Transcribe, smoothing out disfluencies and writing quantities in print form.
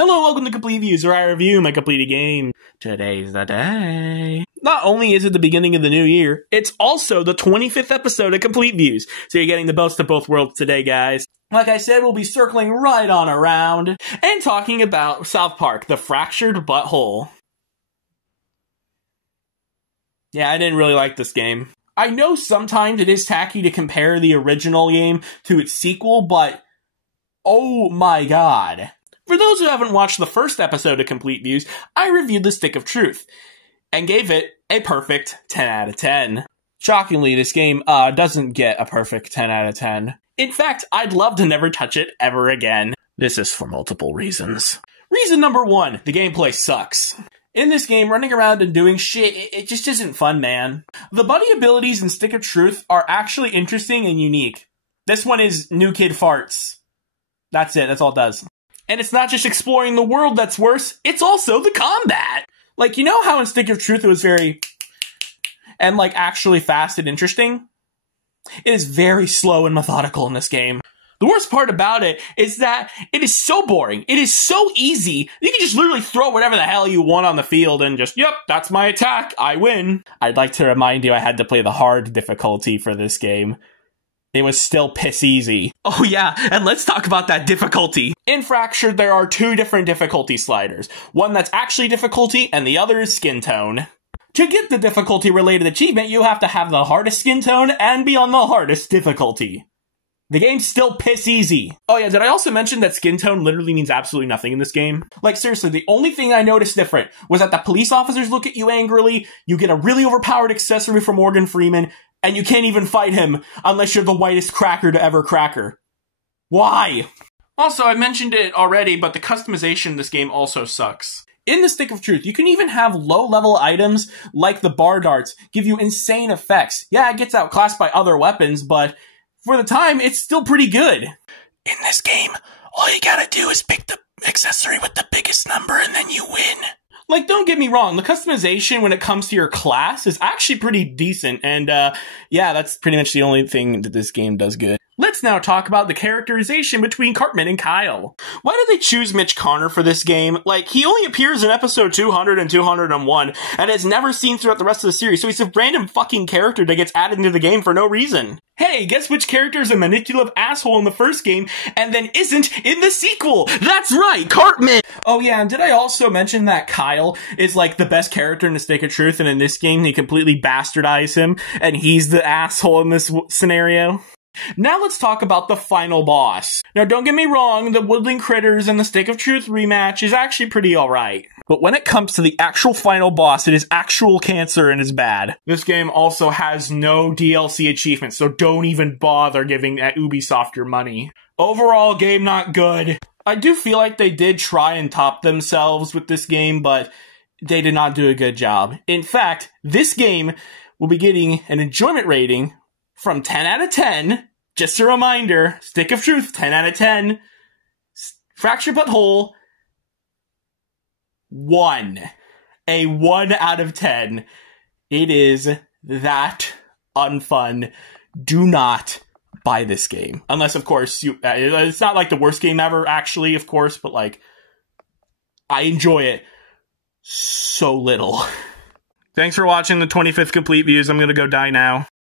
Hello, welcome to Complete Views, where I review my completed game. Today's the day. Not only is it the beginning of the new year, it's also the 25th episode of Complete Views, so you're getting the best of both worlds today, guys. Like I said, we'll be circling right on around and talking about South Park, The Fractured Butthole. Yeah, I didn't really like this game. I know sometimes it is tacky to compare the original game to its sequel, but oh my god. For those who haven't watched the first episode of Complete Views, I reviewed The Stick of Truth and gave it a perfect 10 out of 10. Shockingly, this game doesn't get a perfect 10 out of 10. In fact, I'd love to never touch it ever again. This is for multiple reasons. Reason number one, the gameplay sucks. In this game, running around and doing shit, it just isn't fun, man. The buddy abilities in Stick of Truth are actually interesting and unique. This one is new kid farts. That's it, that's all it does. And it's not just exploring the world that's worse, it's also the combat! Like, you know how in Stick of Truth it was very... and, like, actually fast and interesting? It is very slow and methodical in this game. The worst part about it is that it is so boring. It is so easy. You can just literally throw whatever the hell you want on the field and just, yep, that's my attack, I win. I'd like to remind you I had to play the hard difficulty for this game. It was still piss easy. Oh yeah, and let's talk about that difficulty. In Fractured, there are two different difficulty sliders. One that's actually difficulty, and the other is skin tone. To get the difficulty-related achievement, you have to have the hardest skin tone and be on the hardest difficulty. The game's still piss easy. Oh yeah, did I also mention that skin tone literally means absolutely nothing in this game? Like seriously, the only thing I noticed different was that the police officers look at you angrily, you get a really overpowered accessory from Morgan Freeman, and you can't even fight him unless you're the whitest cracker to ever cracker. Why? Also, I mentioned it already, but the customization in this game also sucks. In the Stick of Truth, you can even have low-level items like the bar darts give you insane effects. Yeah, it gets outclassed by other weapons, but for the time, it's still pretty good. In this game, all you gotta do is pick the accessory with the biggest number and then you win. Like, don't get me wrong, the customization when it comes to your class is actually pretty decent, and yeah, that's pretty much the only thing that this game does good. Let's now talk about the characterization between Cartman and Kyle. Why did they choose Mitch Connor for this game? Like, he only appears in episode 200 and 201, and is never seen throughout the rest of the series, so he's a random fucking character that gets added into the game for no reason. Hey, guess which character is a manipulative asshole in the first game, and then isn't in the sequel? That's right, Cartman! Oh yeah, and did I also mention that Kyle is like the best character in The Stick of Truth, and in this game they completely bastardize him, and he's the asshole in this scenario? Now let's talk about the final boss. Now don't get me wrong, the Woodland Critters and the Stick of Truth rematch is actually pretty alright. But when it comes to the actual final boss, it is actual cancer and is bad. This game also has no DLC achievements, so don't even bother giving Ubisoft your money. Overall, game not good. I do feel like they did try and top themselves with this game, but they did not do a good job. In fact, this game will be getting an enjoyment rating from 10 out of 10. Just a reminder, Stick of Truth, 10 out of 10. Fractured Butthole, 1. A 1 out of 10. It is that unfun. Do not buy this game. Unless, of course, it's not like the worst game ever, actually, of course, but, like, I enjoy it so little. Thanks for watching the 25th Complete Views. I'm gonna go die now.